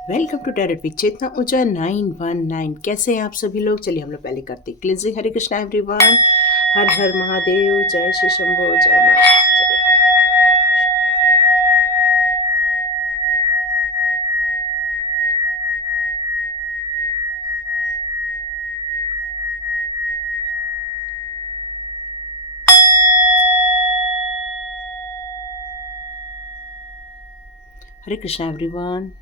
Welcome to tarot with चेतना ऊर्जा 919। कैसे हैं आप सभी लोग? चलिए हम लोग पहले करते हैं क्लिनजिंग। हरे कृष्णा एवरीवन, हर हर महादेव, जय श्री शंभो, जय माँ। चलिए, हरे कृष्णा एवरीवन।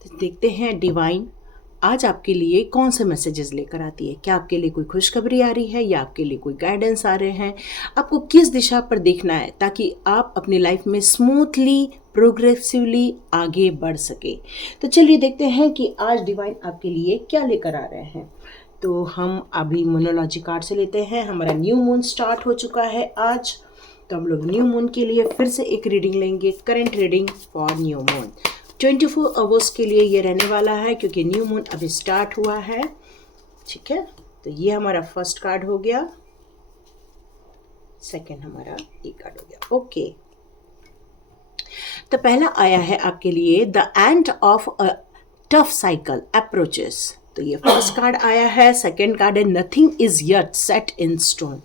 तो देखते हैं डिवाइन आज आपके लिए कौन से मैसेजेस लेकर आती है। क्या आपके लिए कोई खुशखबरी आ रही है या आपके लिए कोई गाइडेंस आ रहे हैं? आपको किस दिशा पर देखना है ताकि आप अपनी लाइफ में स्मूथली प्रोग्रेसिवली आगे बढ़ सके। तो चलिए देखते हैं कि आज डिवाइन आपके लिए क्या लेकर आ रहे हैं। तो हम अभी मोनोलॉजी कार्ड से लेते हैं। हमारा न्यू मून स्टार्ट हो चुका है आज, तो हम लोग न्यू मून के लिए फिर से एक रीडिंग लेंगे। Current reading for new moon 24 hours के लिए ये रहने वाला है क्योंकि न्यू मून अभी स्टार्ट हुआ है। ठीक है, तो ये हमारा फर्स्ट कार्ड हो गया, सेकंड हमारा ये कार्ड हो गया। ओके, तो पहला आया है आपके लिए the end of a tough cycle approaches. तो ये फर्स्ट कार्ड आया है। सेकंड कार्ड है nothing is yet set in stone.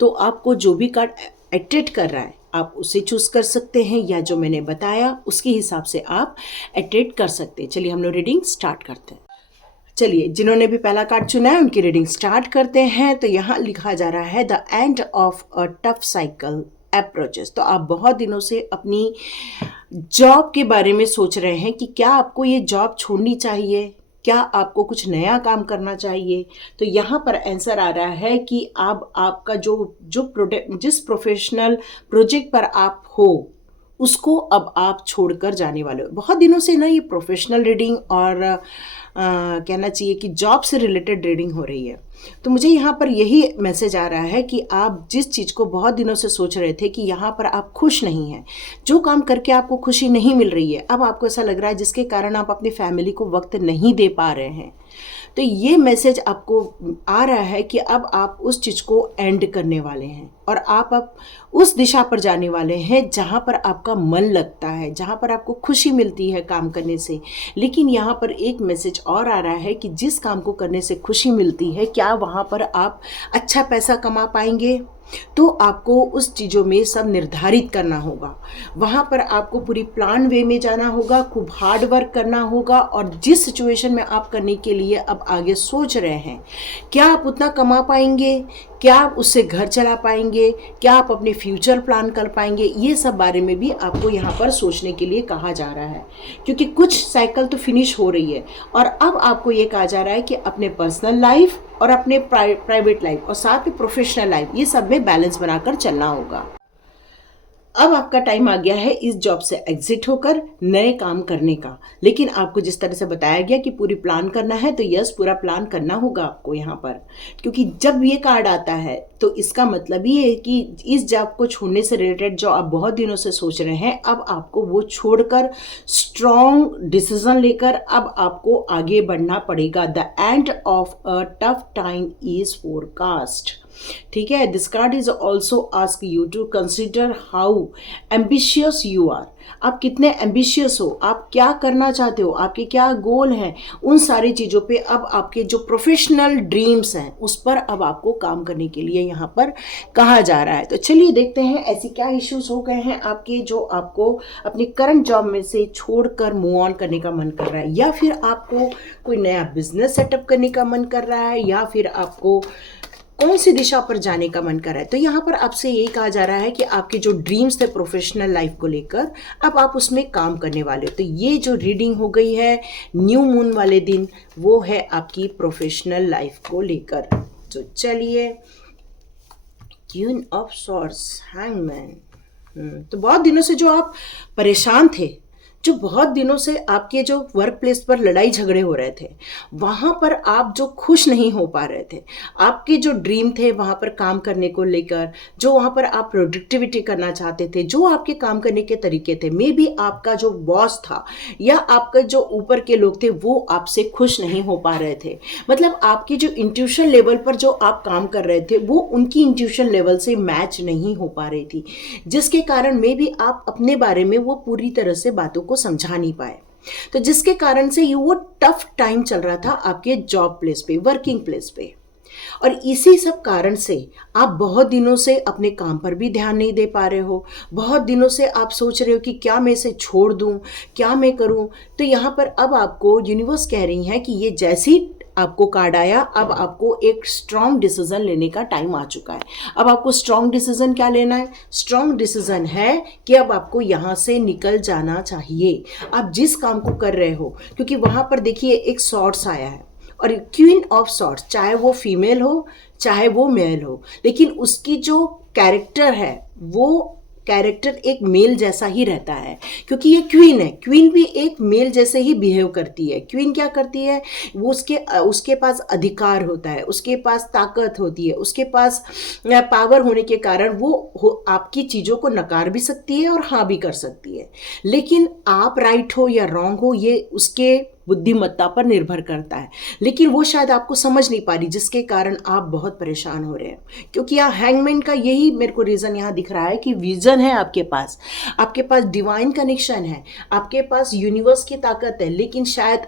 तो आपको जो भी कार्ड अट्रैक्ट कर रहा है आप उसे चूज कर सकते हैं या जो मैंने बताया उसके हिसाब से आप अट्रैक्ट कर सकते हैं। चलिए हम लोग रीडिंग स्टार्ट करते हैं। चलिए, जिन्होंने भी पहला कार्ड चुना है उनकी रीडिंग स्टार्ट करते हैं। तो यहाँ लिखा जा रहा है the end of a tough cycle approaches. तो आप बहुत दिनों से अपनी जॉब के बारे में सोच रहे हैं कि क्या आपको ये जॉब छोड़नी चाहिए, क्या आपको कुछ नया काम करना चाहिए। तो यहाँ पर आंसर आ रहा है कि अब आपका जो जो प्रोडक्ट जिस प्रोफेशनल प्रोजेक्ट पर आप हो उसको अब आप छोड़कर जाने वाले हो। बहुत दिनों से ना ये प्रोफेशनल रीडिंग और कहना चाहिए कि जॉब से रिलेटेड रीडिंग हो रही है। तो मुझे यहाँ पर यही मैसेज आ रहा है कि आप जिस चीज़ को बहुत दिनों से सोच रहे थे कि यहाँ पर आप खुश नहीं हैं, जो काम करके आपको खुशी नहीं मिल रही है, अब आपको ऐसा लग रहा है जिसके कारण आप अपनी फैमिली को वक्त नहीं दे पा रहे हैं। तो ये मैसेज आपको आ रहा है कि अब आप उस चीज़ को एंड करने वाले हैं और आप अब उस दिशा पर जाने वाले हैं जहाँ पर आपका मन लगता है, जहाँ पर आपको खुशी मिलती है काम करने से। लेकिन यहाँ पर एक मैसेज और आ रहा है कि जिस काम को करने से खुशी मिलती है, क्या वहाँ पर आप अच्छा पैसा कमा पाएंगे? तो आपको उस चीज़ों में सब निर्धारित करना होगा। वहाँ पर आपको पूरी प्लान वे में जाना होगा, खूब हार्ड वर्क करना होगा और जिस सिचुएशन में आप करने के लिए अब आगे सोच रहे हैं, क्या आप उतना कमा पाएंगे, क्या आप उससे घर चला पाएंगे, क्या आप अपने फ्यूचर प्लान कर पाएंगे, ये सब बारे में भी आपको यहाँ पर सोचने के लिए कहा जा रहा है। क्योंकि कुछ साइकिल तो फिनिश हो रही है और अब आपको ये कहा जा रहा है कि अपने पर्सनल लाइफ और अपने प्राइवेट लाइफ और साथ में प्रोफेशनल लाइफ, ये सब में बैलेंस बनाकर चलना होगा। अब आपका टाइम आ गया है इस जॉब से एग्जिट होकर नए काम करने का। लेकिन आपको जिस तरह से बताया गया कि पूरी प्लान करना है, तो यस, पूरा प्लान करना होगा आपको यहाँ पर। क्योंकि जब ये कार्ड आता है तो इसका मतलब ये है कि इस जॉब को छोड़ने से रिलेटेड जो आप बहुत दिनों से सोच रहे हैं, अब आपको वो छोड़कर स्ट्रॉन्ग डिसीजन लेकर अब आपको आगे बढ़ना पड़ेगा। The end of a tough time is forecast. ठीक है, this card is also ask you to consider how ambitious you are. आप कितने एम्बिशियस हो, आप क्या करना चाहते हो, आपके क्या गोल हैं, उन सारी चीज़ों पे अब आपके जो प्रोफेशनल ड्रीम्स हैं उस पर अब आपको काम करने के लिए यहाँ पर कहा जा रहा है। तो चलिए देखते हैं ऐसी क्या इश्यूज हो गए हैं आपके जो आपको अपनी करंट जॉब में से छोड़कर मूव ऑन करने का मन कर रहा है, या फिर आपको कोई नया बिजनेस सेटअप करने का मन कर रहा है, या फिर आपको कौन सी दिशा पर जाने का मन कर रहा है। तो यहाँ पर आपसे यही कहा जा रहा है कि आपके जो ड्रीम्स थे प्रोफेशनल लाइफ को लेकर, अब आप उसमें काम करने वाले हो। तो ये जो रीडिंग हो गई है न्यू मून वाले दिन, वो है आपकी प्रोफेशनल लाइफ को लेकर। तो चलिए, क्वीन ऑफ सॉर्ड्स, हैंगमैन। तो बहुत दिनों से जो आप परेशान थे, जो बहुत दिनों से आपके जो वर्क प्लेस पर लड़ाई झगड़े हो रहे थे, वहाँ पर आप जो खुश नहीं हो पा रहे थे, आपके जो ड्रीम थे वहाँ पर काम करने को लेकर, जो वहाँ पर आप प्रोडक्टिविटी करना चाहते थे, जो आपके काम करने के तरीके थे, मे बी आपका जो बॉस था या आपका जो ऊपर के लोग थे वो आपसे खुश नहीं हो पा रहे थे। मतलब आपकी जो इंट्यूशन लेवल पर जो आप काम कर रहे थे वो उनकी इंट्यूशन लेवल से मैच नहीं हो पा रही थी, जिसके कारण मे बी आप अपने बारे में वो पूरी तरह से बातों को समझा नहीं पाए। तो जिसके कारण से ये वो टफ टाइम चल रहा था आपके जॉब प्लेस पे, वर्किंग प्लेस पे। और इसी सब कारण से आप बहुत दिनों से अपने काम पर भी ध्यान नहीं दे पा रहे हो, बहुत दिनों से आप सोच रहे हो कि क्या मैं इसे छोड़ दूं, क्या मैं करूं। तो यहाँ पर अब आपको यूनिवर्स कह रही है कि ये जैसी आपको कार्ड आया, अब आपको एक स्ट्रॉन्ग डिसीजन लेने का टाइम आ चुका है। अब आपको स्ट्रॉन्ग डिसीजन क्या लेना है? स्ट्रॉन्ग डिसीजन है कि अब आपको यहाँ से निकल जाना चाहिए, आप जिस काम को कर रहे हो। क्योंकि वहाँ पर देखिए एक सॉर्ड्स आया है और क्वीन ऑफ सॉर्ड्स, चाहे वो फीमेल हो चाहे वो मेल हो, लेकिन उसकी जो कैरेक्टर है वो कैरेक्टर एक मेल जैसा ही रहता है, क्योंकि ये क्वीन है। क्वीन भी एक मेल जैसे ही बिहेव करती है। क्वीन क्या करती है? वो उसके पास अधिकार होता है, उसके पास ताकत होती है, उसके पास पावर होने के कारण वो आपकी चीज़ों को नकार भी सकती है और हाँ भी कर सकती है। लेकिन आप राइट हो या रॉन्ग हो ये उसके बुद्धिमत्ता पर निर्भर करता है, लेकिन वो शायद आपको समझ नहीं पा रही, जिसके कारण आप बहुत परेशान हो रहे हैं। क्योंकि यहाँ हैंगमैन का यही मेरे को रीज़न यहाँ दिख रहा है कि विजन है आपके पास डिवाइन कनेक्शन है, आपके पास यूनिवर्स की ताकत है, लेकिन शायद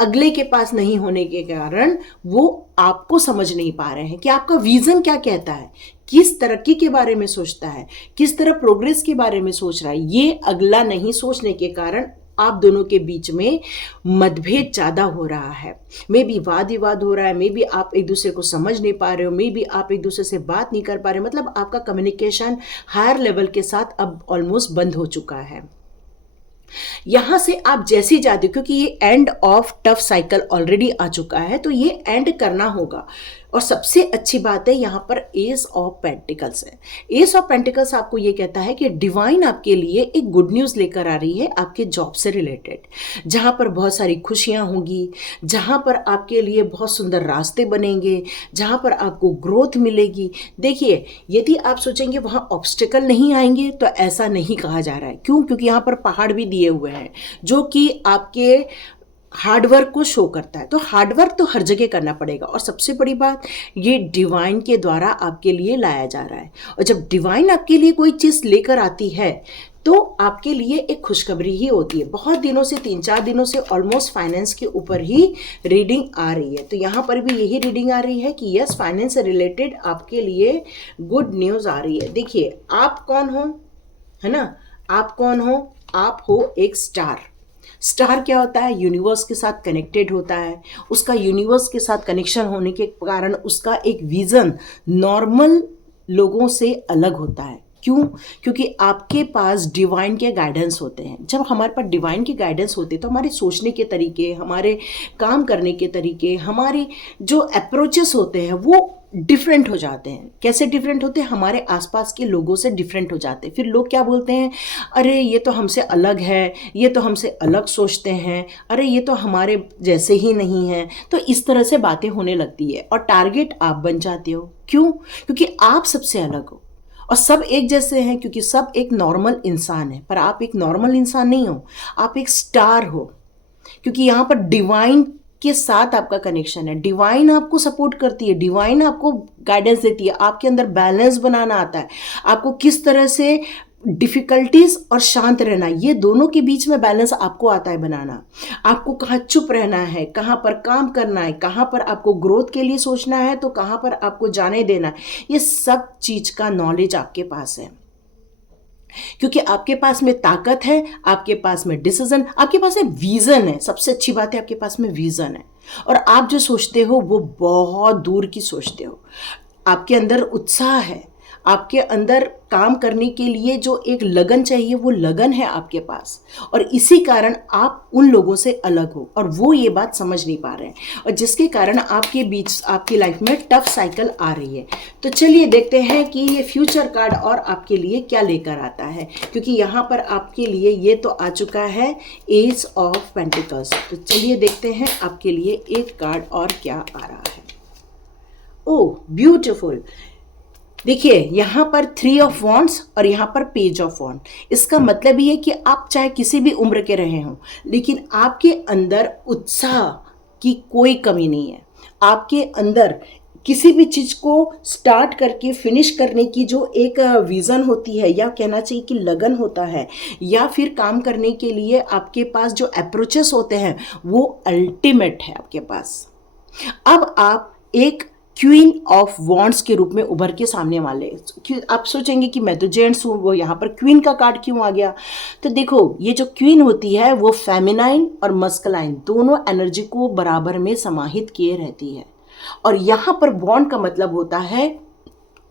अगले के पास नहीं होने के कारण वो आपको समझ नहीं पा रहे हैं कि आपका विजन क्या कहता है, किस तरक्की के बारे में सोचता है, किस तरह प्रोग्रेस के बारे में सोच रहा है। ये अगला नहीं सोचने के कारण आप दोनों के बीच में मतभेद ज़्यादा हो रहा है। मे बी वाद विवाद हो रहा है, मे बी आप एक दूसरे को समझ नहीं पा रहे हो, मे बी आप एक दूसरे से बात नहीं कर पा रहे हो। मतलब आपका कम्युनिकेशन हायर लेवल के साथ अब ऑलमोस्ट बंद हो चुका है। यहां से आप जैसे जाते हो, क्योंकि ये end of tough cycle already आ चुका है, तो ये एंड करना होगा। और सबसे अच्छी बात है यहाँ पर एस ऑफ पेंटिकल्स है। एस ऑफ पेंटिकल्स आपको ये कहता है कि डिवाइन आपके लिए एक गुड न्यूज़ लेकर आ रही है आपके जॉब से रिलेटेड, जहाँ पर बहुत सारी खुशियाँ होंगी, जहाँ पर आपके लिए बहुत सुंदर रास्ते बनेंगे, जहाँ पर आपको ग्रोथ मिलेगी। देखिए, यदि आप सोचेंगे वहाँ ऑब्स्टिकल नहीं आएंगे तो ऐसा नहीं कहा जा रहा है। क्यों? क्योंकि यहाँ पर पहाड़ भी दिए हुए हैं जो कि आपके हार्डवर्क को शो करता है। तो हार्डवर्क तो हर जगह करना पड़ेगा, और सबसे बड़ी बात ये डिवाइन के द्वारा आपके लिए लाया जा रहा है। और जब डिवाइन आपके लिए कोई चीज़ लेकर आती है तो आपके लिए एक खुशखबरी ही होती है। बहुत दिनों से, 3-4 दिनों से ऑलमोस्ट फाइनेंस के ऊपर ही रीडिंग आ रही है। तो यहाँ पर भी यही रीडिंग आ रही है कि यस, फाइनेंस से रिलेटेड आपके लिए गुड न्यूज़ आ रही है। देखिए, आप कौन हो, है ना? आप कौन हो? आप हो एक स्टार। स्टार क्या होता है? यूनिवर्स के साथ कनेक्टेड होता है। उसका यूनिवर्स के साथ कनेक्शन होने के कारण उसका एक विज़न नॉर्मल लोगों से अलग होता है। क्यों? क्योंकि आपके पास डिवाइन के गाइडेंस होते हैं। जब हमारे पास डिवाइन के गाइडेंस होते हैं तो हमारे सोचने के तरीके, हमारे काम करने के तरीके, हमारे जो अप्रोचेस होते हैं वो डिफरेंट हो जाते हैं। कैसे डिफरेंट होते हैं? हमारे आसपास के लोगों से डिफरेंट हो जाते हैं। फिर लोग क्या बोलते हैं? अरे ये तो हमसे अलग है, ये तो हमसे अलग सोचते हैं, अरे ये तो हमारे जैसे ही नहीं है। तो इस तरह से बातें होने लगती है और टारगेट आप बन जाते हो। क्यों? क्योंकि आप सबसे अलग हो और सब एक जैसे हैं, क्योंकि सब एक नॉर्मल इंसान है। पर आप एक नॉर्मल इंसान नहीं हो, आप एक स्टार हो, क्योंकि यहाँ पर डिवाइन के साथ आपका कनेक्शन है। डिवाइन आपको सपोर्ट करती है, डिवाइन आपको गाइडेंस देती है, आपके अंदर बैलेंस बनाना आता है, आपको किस तरह से डिफ़िकल्टीज और शांत रहना, ये दोनों के बीच में बैलेंस आपको आता है बनाना। आपको कहाँ चुप रहना है, कहाँ पर काम करना है, कहाँ पर आपको ग्रोथ के लिए सोचना है, तो कहाँ पर आपको जाने देना है, ये सब चीज़ का नॉलेज आपके पास है। क्योंकि आपके पास में ताकत है, आपके पास में डिसीजन, आपके पास में विजन है। सबसे अच्छी बात है आपके पास में विजन है, और आप जो सोचते हो वो बहुत दूर की सोचते हो। आपके अंदर उत्साह है, आपके अंदर काम करने के लिए जो एक लगन चाहिए वो लगन है आपके पास, और इसी कारण आप उन लोगों से अलग हो और वो ये बात समझ नहीं पा रहे हैं, और जिसके कारण आपके बीच आपकी लाइफ में टफ साइकिल आ रही है। तो चलिए देखते हैं कि ये फ्यूचर कार्ड और आपके लिए क्या लेकर आता है, क्योंकि यहाँ पर आपके लिए ये तो आ चुका है एज ऑफ पेंटिकल्स। तो चलिए देखते हैं आपके लिए एक कार्ड और क्या आ रहा है। ओह ब्यूटिफुल, देखिए यहाँ पर 3 ऑफ वॉन्ड्स और यहाँ पर पेज ऑफ वॉन्ड। इसका मतलब ये है कि आप चाहे किसी भी उम्र के रहे हों, लेकिन आपके अंदर उत्साह की कोई कमी नहीं है। आपके अंदर किसी भी चीज़ को स्टार्ट करके फिनिश करने की जो एक विज़न होती है, या कहना चाहिए कि लगन होता है, या फिर काम करने के लिए आपके पास जो अप्रोचेस होते हैं वो अल्टीमेट है आपके पास। अब आप एक क्वीन ऑफ वॉन्ड्स के रूप में उभर के सामने वाले। आप सोचेंगे कि मैं तो जेंट्स हूँ, वो यहाँ पर क्वीन का कार्ड क्यों आ गया? तो देखो, ये जो क्वीन होती है वो फेमिनाइन और मस्कुलाइन दोनों एनर्जी को बराबर में समाहित किए रहती है, और यहाँ पर वॉन्ड का मतलब होता है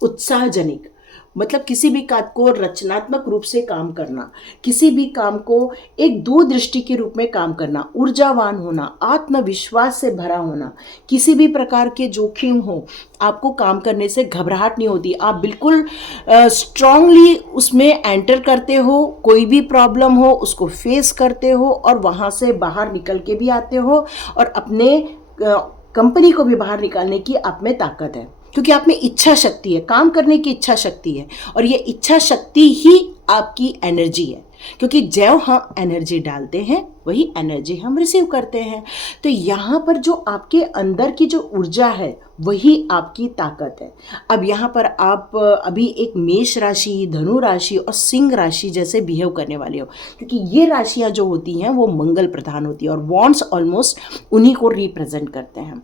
उत्साहजनक, मतलब किसी भी कार्य को रचनात्मक रूप से काम करना, किसी भी काम को एक दूरदृष्टि के रूप में काम करना, ऊर्जावान होना, आत्मविश्वास से भरा होना, किसी भी प्रकार के जोखिम हो आपको काम करने से घबराहट नहीं होती, आप बिल्कुल स्ट्रांगली उसमें एंटर करते हो, कोई भी प्रॉब्लम हो उसको फेस करते हो और वहाँ से बाहर निकल के भी आते हो, और अपने कंपनी को भी बाहर निकालने की आप में ताकत है, क्योंकि आप में इच्छा शक्ति है, काम करने की इच्छा शक्ति है, और ये इच्छा शक्ति ही आपकी एनर्जी है, क्योंकि जो हम एनर्जी डालते हैं वही एनर्जी हम रिसीव करते हैं। तो यहाँ पर जो आपके अंदर की जो ऊर्जा है वही आपकी ताकत है। अब यहाँ पर आप अभी एक मेष राशि, धनु राशि और सिंह राशि जैसे बिहेव करने वाले हो, क्योंकि ये राशियाँ जो होती हैं वो मंगल प्रधान होती है, और वॉन्ड्स ऑलमोस्ट उन्हीं को रिप्रेजेंट करते हैं।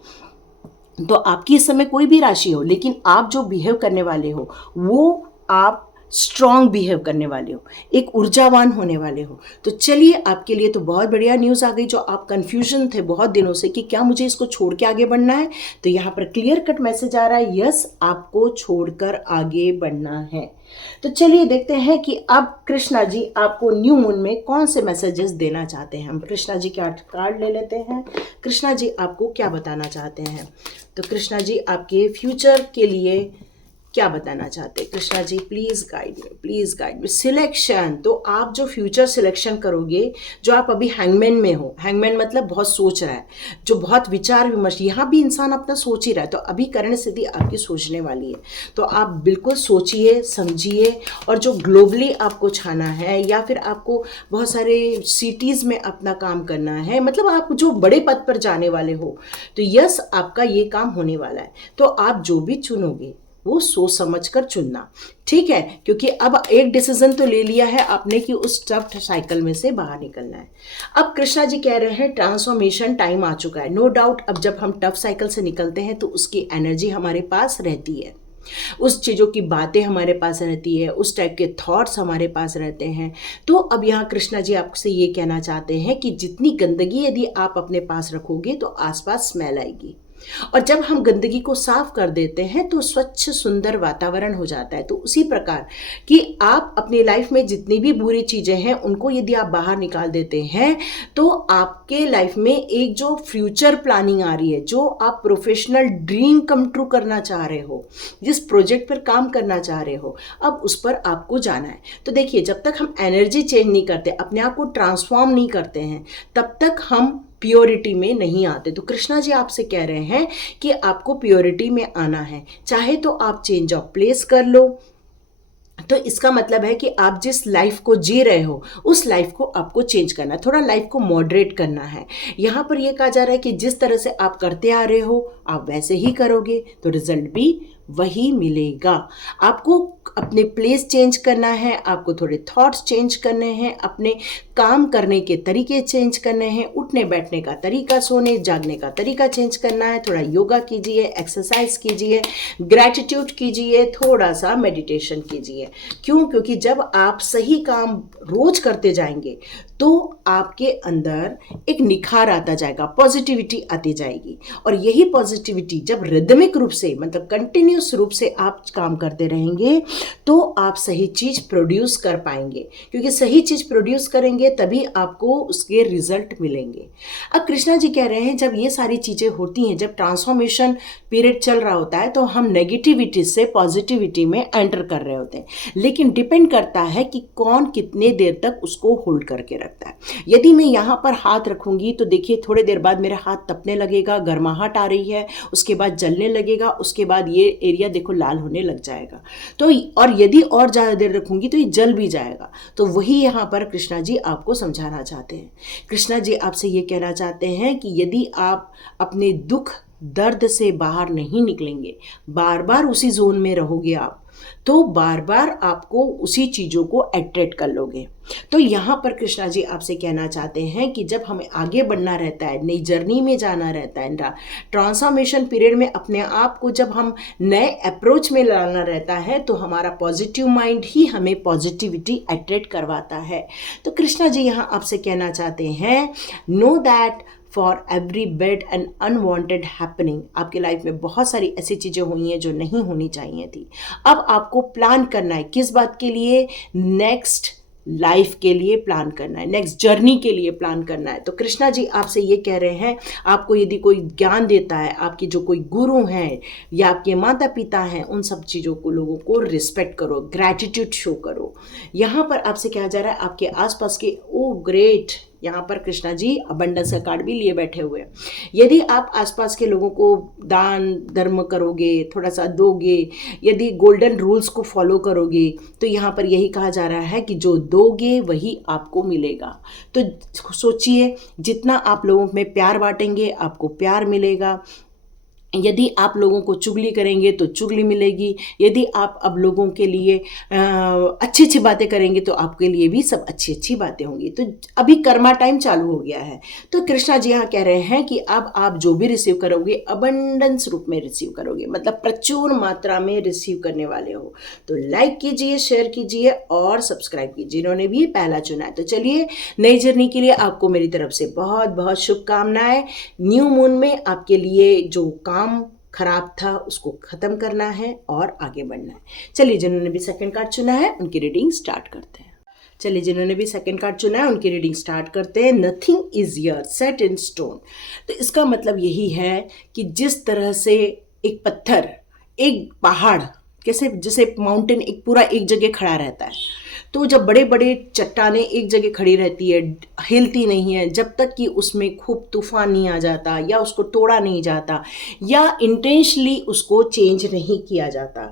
तो आपकी इस समय कोई भी राशि हो, लेकिन आप जो बिहेव करने वाले हो वो आप स्ट्रॉन्ग बिहेव करने वाले हो, एक ऊर्जावान होने वाले हो। तो चलिए, आपके लिए तो बहुत बढ़िया न्यूज़ आ गई। जो आप कंफ्यूजन थे बहुत दिनों से कि क्या मुझे इसको छोड़ के आगे बढ़ना है, तो यहाँ पर क्लियर कट मैसेज आ रहा है, यस आपको छोड़कर आगे बढ़ना है। तो चलिए देखते हैं कि अब कृष्णा जी आपको न्यू मून में कौन से मैसेजेस देना चाहते हैं। हम कृष्णा जी के 8 कार्ड ले लेते हैं। कृष्णा जी आपको क्या बताना चाहते हैं? तो कृष्णा जी आपके फ्यूचर के लिए क्या बताना चाहते हैं? Krishna ji please guide me, please guide me. Selection, तो आप जो फ्यूचर सिलेक्शन करोगे, जो आप अभी हैंगमैन में हो, हैंगमैन मतलब बहुत सोच रहा है, जो बहुत विचार विमर्श, यहाँ भी इंसान अपना सोच ही रहा है, तो अभी करण स्थिति आपकी सोचने वाली है। तो आप बिल्कुल सोचिए, समझिए, और जो ग्लोबली आपको छाना है, या फिर आपको बहुत सारे सिटीज़ में अपना काम करना है, मतलब आप जो बड़े पद पर जाने वाले हो, तो यस आपका ये काम होने वाला है। तो आप जो भी चुनोगे वो सोच समझ कर चुनना, ठीक है? क्योंकि अब एक डिसीजन तो ले लिया है आपने कि उस टफ साइकिल में से बाहर निकलना है। अब कृष्णा जी कह रहे हैं ट्रांसफॉर्मेशन टाइम आ चुका है। नो डाउट, अब जब हम टफ साइकिल से निकलते हैं तो उसकी एनर्जी हमारे पास रहती है, उस चीज़ों की बातें हमारे पास रहती है, उस टाइप के थॉट्स हमारे पास रहते हैं। तो अब यहाँ कृष्णा जी आपसे ये कहना चाहते हैं कि जितनी गंदगी यदि आप अपने पास रखोगे तो आसपास स्मेल आएगी, और जब हम गंदगी को साफ कर देते हैं तो स्वच्छ सुंदर वातावरण हो जाता है। तो उसी प्रकार कि आप अपनी लाइफ में जितनी भी बुरी चीज़ें हैं उनको यदि आप बाहर निकाल देते हैं तो आपके लाइफ में एक जो फ्यूचर प्लानिंग आ रही है, जो आप प्रोफेशनल ड्रीम कम ट्रू करना चाह रहे हो, जिस प्रोजेक्ट पर काम करना चाह रहे हो, अब उस पर आपको जाना है। तो देखिए, जब तक हम एनर्जी चेंज नहीं करते, अपने आप को ट्रांसफॉर्म नहीं करते हैं, तब तक हम प्योरिटी में नहीं आते। तो कृष्णा जी आपसे कह रहे हैं कि आपको प्योरिटी में आना है। चाहे तो आप चेंज ऑफ प्लेस कर लो, तो इसका मतलब है कि आप जिस लाइफ को जी रहे हो उस लाइफ को आपको चेंज करना है, थोड़ा लाइफ को मॉडरेट करना है। यहाँ पर यह कहा जा रहा है कि जिस तरह से आप करते आ रहे हो आप वैसे ही करोगे तो रिजल्ट भी वही मिलेगा। आपको अपने प्लेस चेंज करना है, आपको थोड़े थॉट्स चेंज करने हैं, अपने काम करने के तरीके चेंज करने हैं, उठने बैठने का तरीका, सोने जागने का तरीका चेंज करना है। थोड़ा योगा कीजिए, एक्सरसाइज कीजिए, ग्रैटिट्यूड कीजिए, थोड़ा सा मेडिटेशन कीजिए। क्यों? क्योंकि जब आप सही काम रोज करते जाएंगे तो आपके अंदर एक निखार आता जाएगा, पॉजिटिविटी आती जाएगी, और यही पॉजिटिविटी जब रिदमिक रूप से, मतलब कंटिन्यूस कंटिन्यूस रूप से आप काम करते रहेंगे तो आप सही चीज़ प्रोड्यूस कर पाएंगे, क्योंकि सही चीज़ प्रोड्यूस करेंगे तभी आपको उसके रिजल्ट मिलेंगे। अब कृष्णा जी कह रहे हैं जब ये सारी चीज़ें होती हैं, जब ट्रांसफॉर्मेशन पीरियड चल रहा होता है तो हम नेगेटिविटी से पॉजिटिविटी में एंटर कर रहे होते हैं, लेकिन डिपेंड करता है कि कौन कितने देर तक उसको होल्ड करके रखता है। यदि मैं यहाँ पर हाथ रखूंगी तो देखिए थोड़ी देर बाद मेरा हाथ तपने लगेगा, गर्माहट आ रही है, उसके बाद जलने लगेगा, उसके बाद ये एरिया देखो लाल होने लग जाएगा। तो और यदि और ज़्यादा देर रखूंगी तो ये जल भी जाएगा। तो वही यहाँ पर कृष्णा जी आपको समझाना चाहते हैं। कृष्णा जी आपसे ये कहना चाहते हैं कि यदि आप अपने दुख दर्द से बाहर नहीं निकलेंगे, बार बार उसी जोन में रहोगे आप, तो बार बार आपको उसी चीज़ों को अट्रैक्ट कर लोगे। तो यहाँ पर कृष्णा जी आपसे कहना चाहते हैं कि जब हमें आगे बढ़ना रहता है, नई जर्नी में जाना रहता है, ट्रांसफॉर्मेशन पीरियड में अपने आप को जब हम नए अप्रोच में लाना रहता है, तो हमारा पॉजिटिव माइंड ही हमें पॉजिटिविटी अट्रैक्ट करवाता है। तो कृष्णा जी यहाँ आपसे कहना चाहते हैं, know that for every bad and unwanted happening, आपकी लाइफ में बहुत सारी ऐसी चीज़ें हुई हैं जो नहीं होनी चाहिए थी। अब आपको प्लान करना है, किस बात के लिए? नेक्स्ट लाइफ के लिए प्लान करना है, नेक्स्ट जर्नी के लिए प्लान करना है। तो कृष्णा जी आपसे ये कह रहे हैं, आपको यदि कोई ज्ञान देता है, आपके जो कोई गुरु हैं या आपके माता पिता हैं, उन सब चीज़ों को, लोगों को रिस्पेक्ट करो, ग्रैटिट्यूड शो करो। यहाँ पर आपसे कहा जा रहा है आपके आसपास के, ओ ग्रेट, यहाँ पर कृष्णा जी अबंडेंस का कार्ड भी लिए बैठे हुए हैं। यदि आप आसपास के लोगों को दान धर्म करोगे, थोड़ा सा दोगे, यदि गोल्डन रूल्स को फॉलो करोगे, तो यहाँ पर यही कहा जा रहा है कि जो दोगे वही आपको मिलेगा। तो सोचिए, जितना आप लोगों में प्यार बांटेंगे आपको प्यार मिलेगा। यदि आप लोगों को चुगली करेंगे तो चुगली मिलेगी। यदि आप अब लोगों के लिए अच्छी अच्छी बातें करेंगे तो आपके लिए भी सब अच्छी अच्छी बातें होंगी। तो अभी कर्मा टाइम चालू हो गया है। तो कृष्णा जी यहाँ कह रहे हैं कि अब आप जो भी रिसीव करोगे अबंडेंस रूप में रिसीव करोगे, मतलब प्रचुर मात्रा में रिसीव करने वाले हो। तो लाइक कीजिए, शेयर कीजिए और सब्सक्राइब कीजिए जिन्होंने भी पहला चुना है। तो चलिए, नई जर्नी के लिए आपको मेरी तरफ से बहुत बहुत शुभकामनाएं। न्यू मून में आपके लिए जो काम खराब था उसको खत्म करना है और आगे बढ़ना है। चलिए, जिन्होंने भी सेकंड कार्ड चुना है उनकी रीडिंग स्टार्ट करते हैं। चलिए, जिन्होंने भी सेकंड कार्ड चुना है उनकी रीडिंग स्टार्ट करते हैं। Nothing is here set in stone. तो इसका मतलब यही है कि जिस तरह से एक पत्थर, एक पहाड़, कैसे जैसे माउंटेन एक पूरा एक जगह खड़ा रहता है, तो जब बड़े बड़े चट्टानें एक जगह खड़ी रहती है, हिलती नहीं है, जब तक कि उसमें खूब तूफान नहीं आ जाता या उसको तोड़ा नहीं जाता या इंटेंशनली उसको चेंज नहीं किया जाता।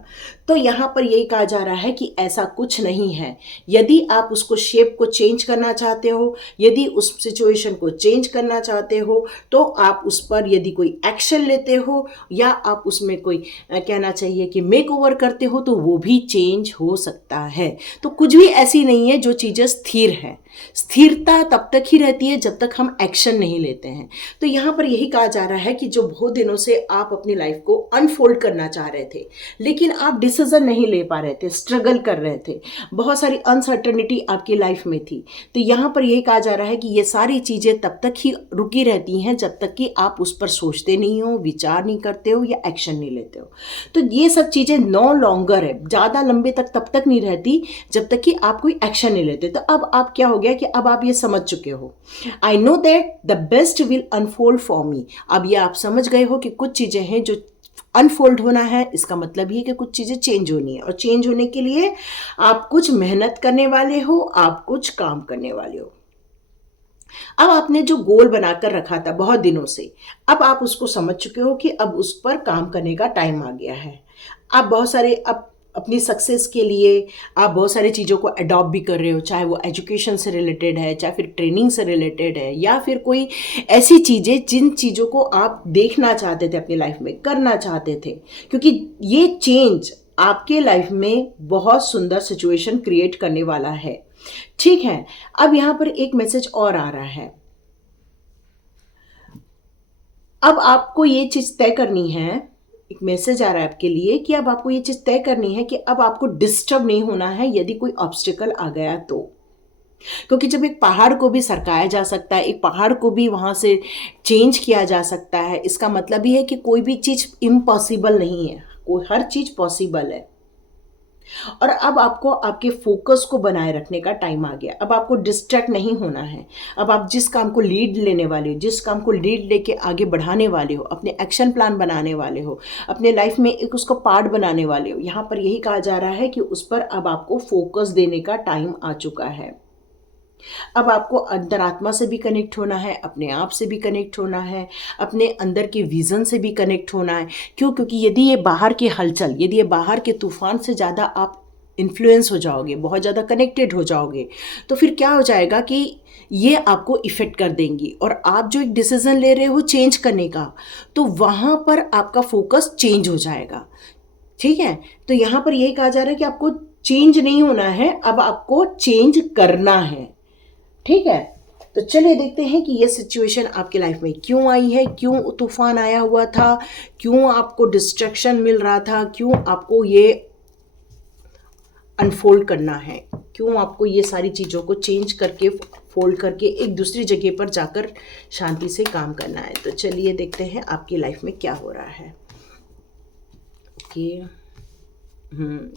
तो यहाँ पर यही कहा जा रहा है कि ऐसा कुछ नहीं है। यदि आप उसको शेप को चेंज करना चाहते हो, यदि उस सिचुएशन को चेंज करना चाहते हो, तो आप उस पर यदि कोई एक्शन लेते हो या आप उसमें कोई कहना चाहिए कि मेक ओवर करते हो, तो वो भी चेंज हो सकता है। तो कुछ भी ऐसी नहीं है जो चीज़ें स्थिर है। स्थिरता तब तक ही रहती है जब तक हम एक्शन नहीं लेते हैं। तो यहाँ पर यही कहा जा रहा है कि जो बहुत दिनों से आप अपनी लाइफ को अनफोल्ड करना चाह रहे थे, लेकिन आप डिसीजन नहीं ले पा रहे थे, स्ट्रगल कर रहे थे, बहुत सारी अनसर्टेनिटी आपकी लाइफ में थी, तो यहाँ पर यही कहा जा रहा है कि ये सारी चीज़ें तब तक ही रुकी रहती हैं जब तक कि आप उस पर सोचते नहीं हो, विचार नहीं करते हो या एक्शन नहीं लेते हो। तो ये सब चीज़ें नो लॉन्गर है, ज़्यादा लंबे तक तब तक नहीं रहती जब तक कि आप कोई एक्शन नहीं लेते। तो अब आप क्या हो गया कि अब आप ये समझ चुके हो, I know that the best will unfold for me. अब ये आप समझ गए हो कि कुछ चीज़ें हैं जो अनफोल्ड होना है, इसका मतलब ये कि कुछ चीज़ें चेंज होनी है, और चेंज होने के लिए आप कुछ मेहनत करने वाले हो, आप कुछ काम करने वाले हो। अब आपने जो गोल बनाकर रखा था बहुत दिनों से, अब आप उसको समझ चुके हो कि अब उस पर काम करने का टाइम आ गया है। आप बहुत सारे अब अपनी सक्सेस के लिए आप बहुत सारी चीज़ों को अडॉप्ट भी कर रहे हो, चाहे वो एजुकेशन से रिलेटेड है, चाहे फिर ट्रेनिंग से रिलेटेड है, या फिर कोई ऐसी चीज़ें जिन चीज़ों को आप देखना चाहते थे अपनी लाइफ में, करना चाहते थे, क्योंकि ये चेंज आपके लाइफ में बहुत सुंदर सिचुएशन क्रिएट करने वाला है। ठीक है, अब यहाँ पर एक मैसेज और आ रहा है। अब आपको ये चीज़ तय करनी है, एक मैसेज आ रहा है आपके लिए कि अब आपको ये चीज़ तय करनी है कि अब आपको डिस्टर्ब नहीं होना है यदि कोई ऑब्स्टिकल आ गया तो। क्योंकि जब एक पहाड़ को भी सरकाया जा सकता है, एक पहाड़ को भी वहाँ से चेंज किया जा सकता है, इसका मतलब ये है कि कोई भी चीज़ इम्पॉसिबल नहीं है, कोई हर चीज पॉसिबल है। और अब आपको आपके फोकस को बनाए रखने का टाइम आ गया। अब आपको डिस्ट्रैक्ट नहीं होना है। अब आप जिस काम को लीड लेने वाले हो, जिस काम को लीड लेके आगे बढ़ाने वाले हो, अपने एक्शन प्लान बनाने वाले हो, अपने लाइफ में एक उसको पार्ट बनाने वाले हो, यहाँ पर यही कहा जा रहा है कि उस पर अब आपको फोकस देने का टाइम आ चुका है। अब आपको अंतरात्मा से भी कनेक्ट होना है, अपने आप से भी कनेक्ट होना है, अपने अंदर के विजन से भी कनेक्ट होना है। क्यों? क्योंकि यदि ये बाहर की हलचल, यदि ये बाहर के तूफान से ज़्यादा आप इन्फ्लुएंस हो जाओगे, बहुत ज़्यादा कनेक्टेड हो जाओगे, तो फिर क्या हो जाएगा कि ये आपको इफ़ेक्ट कर देंगी। और आप जो एक डिसीज़न ले रहे हो चेंज करने का, तो वहाँ पर आपका फोकस चेंज हो जाएगा। ठीक है? तो यहाँ पर यही कहा जा रहा है कि आपको चेंज नहीं होना है, अब आपको चेंज करना है। ठीक है? तो चलिए देखते हैं कि ये सिचुएशन आपके लाइफ में क्यों आई है, क्यों तूफान आया हुआ था, क्यों आपको डिस्ट्रैक्शन मिल रहा था, क्यों आपको ये अनफोल्ड करना है, क्यों आपको ये सारी चीज़ों को चेंज करके फोल्ड करके एक दूसरी जगह पर जाकर शांति से काम करना है। तो चलिए देखते हैं आपकी लाइफ में क्या हो रहा है। ओके,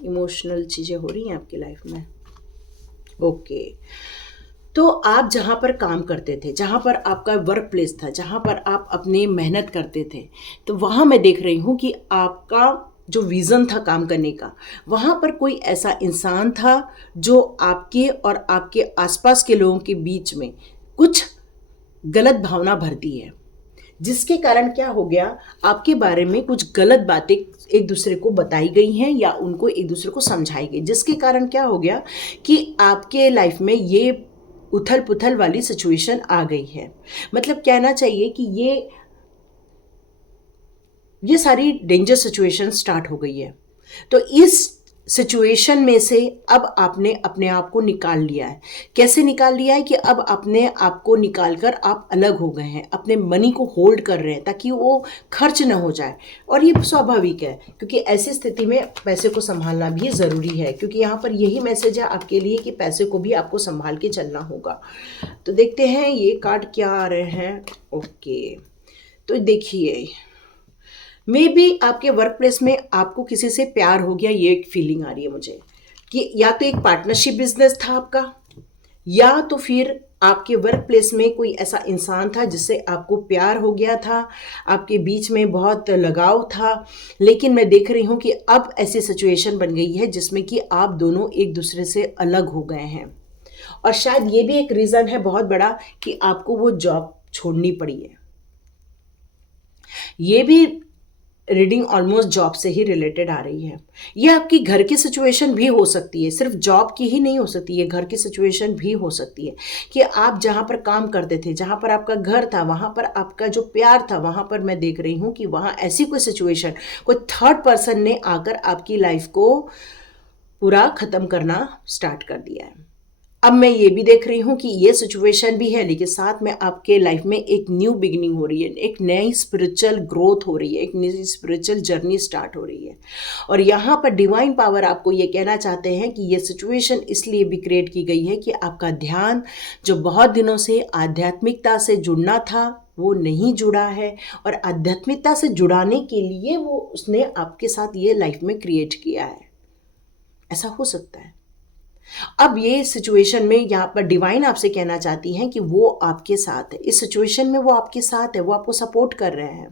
इमोशनल चीज़ें हो रही हैं आपकी लाइफ में। ओके, तो आप जहाँ पर काम करते थे, जहाँ पर आपका वर्क प्लेस था, जहाँ पर आप अपनी मेहनत करते थे, तो वहाँ मैं देख रही हूँ कि आपका जो विज़न था काम करने का, वहाँ पर कोई ऐसा इंसान था जो आपके और आपके आसपास के लोगों के बीच में कुछ गलत भावना भर दी है, जिसके कारण क्या हो गया, आपके बारे में कुछ गलत बातें एक दूसरे को बताई गई हैं या उनको एक दूसरे को समझाई गई, जिसके कारण क्या हो गया कि आपके लाइफ में ये उथल पुथल वाली सिचुएशन आ गई है। मतलब कहना चाहिए कि ये सारी डेंजर सिचुएशन स्टार्ट हो गई है। तो इस सिचुएशन में से अब आपने अपने आप को निकाल लिया है। कैसे निकाल लिया है कि अब अपने आप को निकाल कर आप अलग हो गए हैं, अपने मनी को होल्ड कर रहे हैं ताकि वो खर्च न हो जाए। और ये स्वाभाविक है, क्योंकि ऐसी स्थिति में पैसे को संभालना भी ज़रूरी है, क्योंकि यहाँ पर यही मैसेज है आपके लिए कि पैसे को भी आपको संभाल के चलना होगा। तो देखते हैं ये कार्ड क्या आ रहे हैं। ओके, तो देखिए, मे बी आपके वर्क प्लेस में आपको किसी से प्यार हो गया, ये एक फीलिंग आ रही है मुझे कि या तो एक पार्टनरशिप बिजनेस था आपका, या तो फिर आपके वर्क प्लेस में कोई ऐसा इंसान था जिससे आपको प्यार हो गया था, आपके बीच में बहुत लगाव था। लेकिन मैं देख रही हूँ कि अब ऐसी सिचुएशन बन गई है जिसमें कि आप दोनों एक दूसरे से अलग हो गए हैं। और शायद ये भी एक रीज़न है बहुत बड़ा कि आपको वो जॉब छोड़नी पड़ी है। ये भी रीडिंग ऑलमोस्ट जॉब से ही रिलेटेड आ रही है। ये आपकी घर की सिचुएशन भी हो सकती है, सिर्फ जॉब की ही नहीं हो सकती है, घर की सिचुएशन भी हो सकती है कि आप जहाँ पर काम करते थे, जहाँ पर आपका घर था, वहाँ पर आपका जो प्यार था, वहाँ पर मैं देख रही हूँ कि वहाँ ऐसी कोई सिचुएशन, कोई थर्ड पर्सन ने आकर आपकी लाइफ को पूरा ख़त्म करना स्टार्ट कर दिया है। अब मैं ये भी देख रही हूँ कि ये सिचुएशन भी है, लेकिन साथ में आपके लाइफ में एक न्यू बिगिनिंग हो रही है, एक नई स्पिरिचुअल ग्रोथ हो रही है, एक नई स्पिरिचुअल जर्नी स्टार्ट हो रही है। और यहाँ पर डिवाइन पावर आपको ये कहना चाहते हैं कि ये सिचुएशन इसलिए भी क्रिएट की गई है कि आपका ध्यान जो बहुत दिनों से आध्यात्मिकता से जुड़ना था वो नहीं जुड़ा है, और आध्यात्मिकता से जुड़ाने के लिए वो उसने आपके साथ ये लाइफ में क्रिएट किया है। ऐसा हो सकता है। अब ये सिचुएशन में यहाँ पर डिवाइन आपसे कहना चाहती हैं कि वो आपके साथ है, इस सिचुएशन में वो आपके साथ है, वो आपको सपोर्ट कर रहे हैं।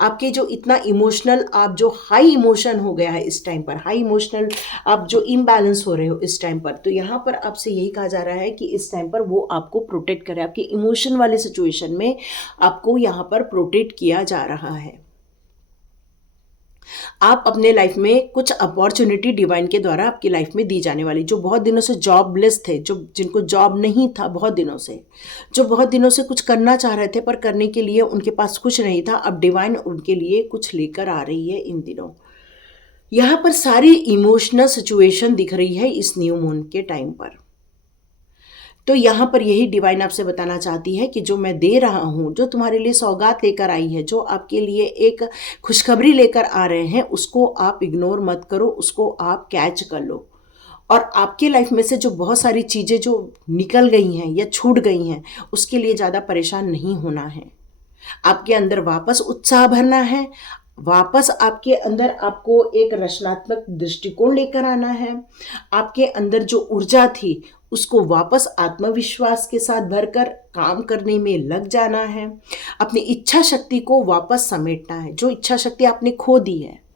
आपके जो इतना इमोशनल, आप जो हाई इमोशन हो गया है इस टाइम पर, हाई इमोशनल आप जो इम्बैलेंस हो रहे हो इस टाइम पर, तो यहाँ पर आपसे यही कहा जा रहा है कि इस टाइम पर वो आपको प्रोटेक्ट करे, आपके इमोशन वाले सिचुएशन में आपको यहाँ पर प्रोटेक्ट किया जा रहा है। आप अपने लाइफ में कुछ अपॉर्चुनिटी डिवाइन के द्वारा आपकी लाइफ में दी जाने वाली, जो बहुत दिनों से जॉबलेस थे, जो जिनको जॉब नहीं था बहुत दिनों से, जो बहुत दिनों से कुछ करना चाह रहे थे पर करने के लिए उनके पास कुछ नहीं था, अब डिवाइन उनके लिए कुछ लेकर आ रही है इन दिनों। यहाँ पर सारी इमोशनल सिचुएशन दिख रही है इस न्यू मून के टाइम पर। तो यहाँ पर यही डिवाइन आपसे बताना चाहती है कि जो मैं दे रहा हूँ, जो तुम्हारे लिए सौगात लेकर आई है, जो आपके लिए एक खुशखबरी लेकर आ रहे हैं, उसको आप इग्नोर मत करो, उसको आप कैच कर लो। और आपके लाइफ में से जो बहुत सारी चीज़ें जो निकल गई हैं या छूट गई हैं, उसके लिए ज़्यादा परेशान नहीं होना है। आपके अंदर वापस उत्साह भरना है, वापस आपके अंदर आपको एक रचनात्मक दृष्टिकोण लेकर आना है। आपके अंदर जो ऊर्जा थी उसको वापस आत्मविश्वास के साथ भरकर काम करने में लग जाना है। अपनी इच्छा शक्ति को वापस समेटना है, जो इच्छा शक्ति आपने खो दी है,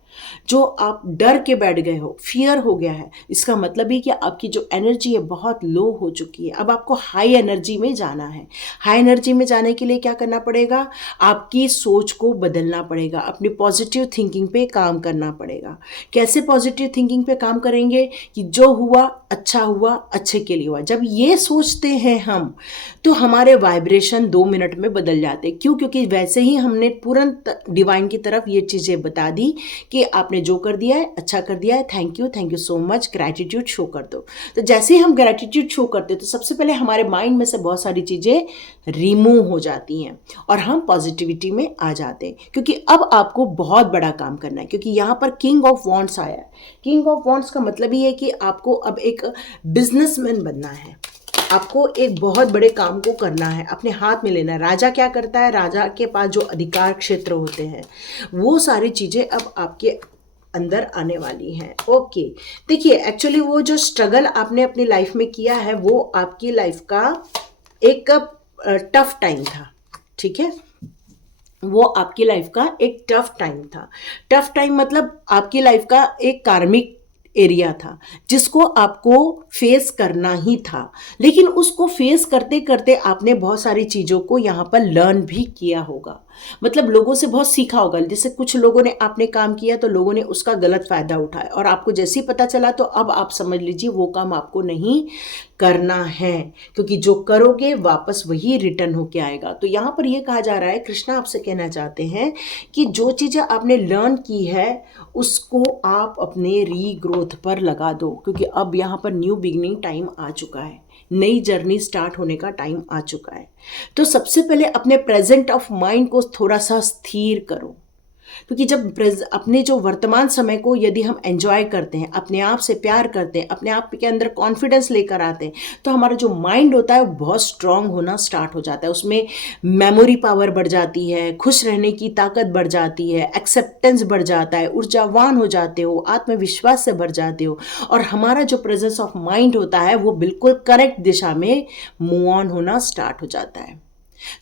जो आप डर के बैठ गए हो, फियर हो गया है, इसका मतलब ही कि आपकी जो एनर्जी है बहुत लो हो चुकी है। अब आपको हाई एनर्जी में जाना है। हाई एनर्जी में जाने के लिए क्या करना पड़ेगा? आपकी सोच को बदलना पड़ेगा, अपनी पॉजिटिव थिंकिंग पे काम करना पड़ेगा। कैसे पॉजिटिव थिंकिंग पे काम करेंगे? कि जो हुआ अच्छा हुआ, अच्छे के लिए हुआ। जब ये सोचते हैं हम, तो हमारे वाइब्रेशन 2 मिनट में बदल जाते हैं। क्यों? क्योंकि वैसे ही हमने तुरंत डिवाइन की तरफ ये चीज़ें बता दी कि आपने जो कर दिया है अच्छा कर दिया है, thank you so much, gratitude show कर दो। तो जैसे ही हम ग्रैटिट्यूड शो करते हैं तो सबसे पहले हमारे माइंड में से बहुत सारी चीज़ें रिमूव हो जाती हैं और हम पॉजिटिविटी में आ जाते हैं। क्योंकि अब आपको बहुत बड़ा काम करना है, क्योंकि यहाँ पर किंग ऑफ वॉन्ड्स आया है। किंग ऑफ वॉन्ड्स का मतलब ये है कि आपको अब एक बिजनेसमैन बनना है। आपको एक बहुत बड़े काम को करना है, अपने हाथ में लेना है। राजा क्या करता है? राजा के पास जो अधिकार क्षेत्र होते हैं वो सारी चीज़ें अब आपके अंदर आने वाली हैं। ओके, देखिए एक्चुअली वो जो स्ट्रगल आपने अपनी लाइफ में किया है वो आपकी लाइफ का एक टफ टाइम था, ठीक है? वो आपकी लाइफ का एक टफ टाइम था। टफ टाइम मतलब आपकी लाइफ का एक कार्मिक एरिया था जिसको आपको फेस करना ही था। लेकिन उसको फेस करते करते आपने बहुत सारी चीज़ों को यहाँ पर लर्न भी किया होगा, मतलब लोगों से बहुत सीखा होगा। जैसे कुछ लोगों ने आपने काम किया तो लोगों ने उसका गलत फ़ायदा उठाया और आपको जैसे ही पता चला तो अब आप समझ लीजिए वो काम आपको नहीं करना है, क्योंकि जो करोगे वापस वही रिटर्न होके आएगा। तो यहाँ पर ये कहा जा रहा है, कृष्णा आपसे कहना चाहते हैं कि जो चीज़ें आपने लर्न की है उसको आप अपने रीग्रोथ पर लगा दो, क्योंकि अब यहाँ पर न्यू बिगिनिंग टाइम आ चुका है, नई जर्नी स्टार्ट होने का टाइम आ चुका है। तो सबसे पहले अपने प्रेजेंट ऑफ माइंड को थोड़ा सा स्थिर करो, क्योंकि जब अपने जो वर्तमान समय को यदि हम एंजॉय करते हैं, अपने आप से प्यार करते हैं, अपने आप के अंदर कॉन्फिडेंस लेकर आते हैं, तो हमारा जो माइंड होता है वो बहुत स्ट्रांग होना स्टार्ट हो जाता है। उसमें मेमोरी पावर बढ़ जाती है, खुश रहने की ताकत बढ़ जाती है, एक्सेप्टेंस बढ़ जाता है, ऊर्जावान हो जाते हो, आत्मविश्वास से भर जाते हो और हमारा जो प्रेजेंस ऑफ माइंड होता है वो बिल्कुल करेक्ट दिशा में मूव ऑन होना स्टार्ट हो जाता है।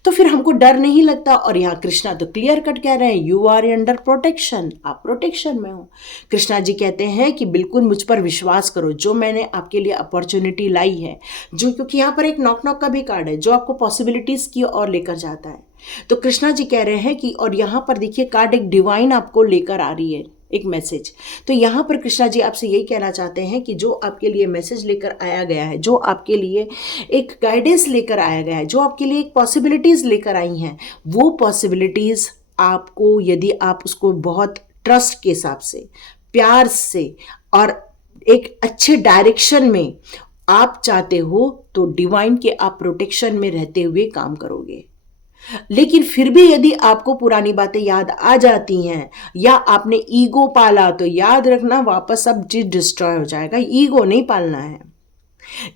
तो फिर हमको डर नहीं लगता। और यहाँ कृष्णा तो क्लियर कट कह रहे हैं, यू आर अंडर प्रोटेक्शन, आप प्रोटेक्शन में हो। कृष्णा जी कहते हैं कि बिल्कुल मुझ पर विश्वास करो, जो मैंने आपके लिए अपॉर्चुनिटी लाई है, जो क्योंकि यहाँ पर एक नॉक नॉक का भी कार्ड है जो आपको पॉसिबिलिटीज की ओर लेकर जाता है। तो कृष्णा जी कह रहे हैं कि, और यहाँ पर देखिए कार्ड एक डिवाइन आपको लेकर आ रही है, एक मैसेज। तो यहाँ पर कृष्णा जी आपसे यही कहना चाहते हैं कि जो आपके लिए मैसेज लेकर आया गया है, जो आपके लिए एक गाइडेंस लेकर आया गया है, जो आपके लिए एक पॉसिबिलिटीज़ लेकर आई हैं, वो पॉसिबिलिटीज़ आपको, यदि आप उसको बहुत ट्रस्ट के हिसाब से, प्यार से और एक अच्छे डायरेक्शन में आप चाहते हो, तो डिवाइन के आप प्रोटेक्शन में रहते हुए काम करोगे। लेकिन फिर भी यदि आपको पुरानी बातें याद आ जाती हैं या आपने ईगो पाला, तो याद रखना वापस सब चीज डिस्ट्रॉय हो जाएगा। ईगो नहीं पालना है,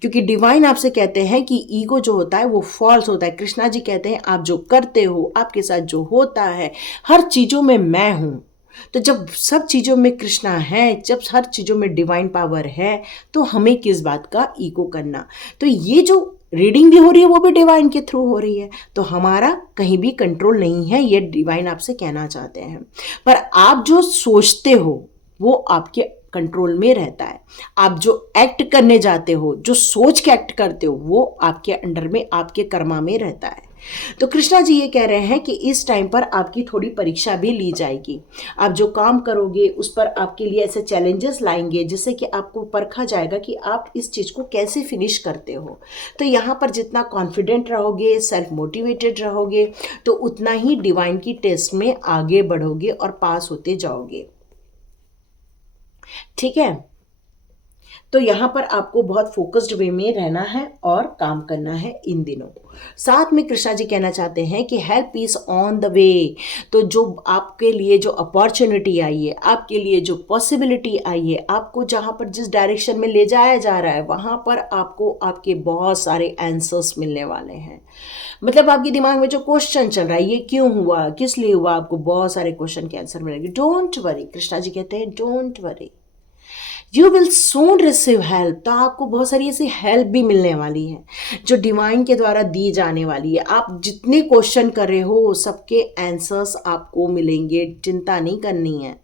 क्योंकि डिवाइन आपसे कहते हैं कि ईगो जो होता है वो फॉल्स होता है। कृष्णा जी कहते हैं आप जो करते हो, आपके साथ जो होता है, हर चीजों में मैं हूं। तो जब सब चीज़ों में कृष्णा है, जब हर चीज़ों में डिवाइन पावर है, तो हमें किस बात का ईगो करना। तो ये जो रीडिंग भी हो रही है वो भी डिवाइन के थ्रू हो रही है, तो हमारा कहीं भी कंट्रोल नहीं है, ये डिवाइन आपसे कहना चाहते हैं। पर आप जो सोचते हो वो आपके कंट्रोल में रहता है। आप जो एक्ट करने जाते हो, जो सोच के एक्ट करते हो, वो आपके अंडर में, आपके कर्मा में रहता है। तो कृष्णा जी ये कह रहे हैं कि इस टाइम पर आपकी थोड़ी परीक्षा भी ली जाएगी। आप जो काम करोगे उस पर आपके लिए ऐसे चैलेंजेस लाएंगे जिससे कि आपको परखा जाएगा कि आप इस चीज़ को कैसे फिनिश करते हो। तो यहाँ पर जितना कॉन्फिडेंट रहोगे, सेल्फ मोटिवेटेड रहोगे, तो उतना ही डिवाइन की टेस्ट में आगे बढ़ोगे और पास होते जाओगे। ठीक है, तो यहाँ पर आपको बहुत फोकस्ड वे में रहना है और काम करना है इन दिनों। साथ में कृष्णा जी कहना चाहते हैं कि help is on the way. तो जो आपके लिए जो अपॉर्चुनिटी आई है, आपके लिए जो पॉसिबिलिटी आई है, आपको जहाँ पर जिस डायरेक्शन में ले जाया जा रहा है वहाँ पर आपको आपके बहुत सारे आंसर्स मिलने वाले हैं। मतलब आपके दिमाग में जो क्वेश्चन चल रहा है, ये क्यों हुआ, किस लिए हुआ, आपको बहुत सारे क्वेश्चन के आंसर मिलेंगे। डोंट वरी, कृष्णा जी कहते हैं don't worry, you will soon receive help. तो आपको बहुत सारी ऐसी हेल्प भी मिलने वाली है जो डिवाइन के द्वारा दी जाने वाली है। आप जितने क्वेश्चन कर रहे हो सबके आंसर्स आपको मिलेंगे, चिंता नहीं करनी है।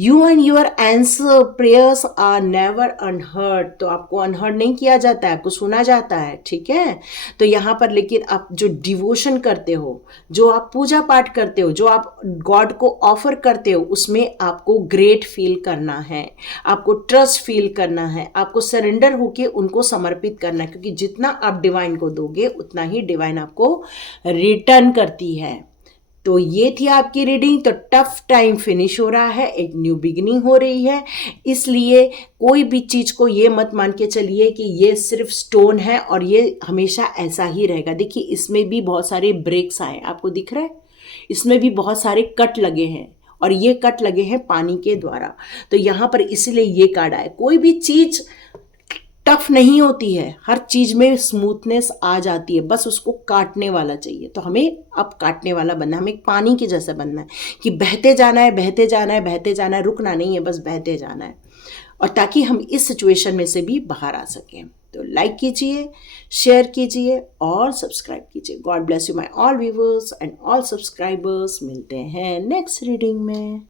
You and your answer prayers are never unheard. तो आपको अनहर्ड नहीं किया जाता है, आपको सुना जाता है, ठीक है। तो यहाँ पर लेकिन आप जो डिवोशन करते हो, जो आप पूजा पाठ करते हो, जो आप गॉड को ऑफर करते हो, उसमें आपको ग्रेट फील करना है, आपको ट्रस्ट फील करना है, आपको सरेंडर होके उनको समर्पित करना है, क्योंकि जितना आप डिवाइन को दोगे उतना ही डिवाइन आपको रिटर्न करती है। तो ये थी आपकी रीडिंग। तो टफ टाइम फिनिश हो रहा है, एक न्यू बिगिनिंग हो रही है, इसलिए कोई भी चीज़ को ये मत मान के चलिए कि ये सिर्फ स्टोन है और ये हमेशा ऐसा ही रहेगा। देखिए इसमें भी बहुत सारे ब्रेक्स आए, आपको दिख रहा है, इसमें भी बहुत सारे कट लगे हैं और ये कट लगे हैं पानी के द्वारा। तो यहाँ पर इसीलिए ये कार्ड आया। कोई भी चीज़ टफ नहीं होती है, हर चीज में स्मूथनेस आ जाती है, बस उसको काटने वाला चाहिए। तो हमें अब काटने वाला बनना है, हमें एक पानी के जैसा बनना है कि बहते जाना है, बहते जाना है, बहते जाना है, रुकना नहीं है, बस बहते जाना है, और ताकि हम इस सिचुएशन में से भी बाहर आ सकें। तो लाइक कीजिए, शेयर कीजिए और सब्सक्राइब कीजिए। God bless you my all viewers and all subscribers. मिलते हैं नेक्स्ट रीडिंग में।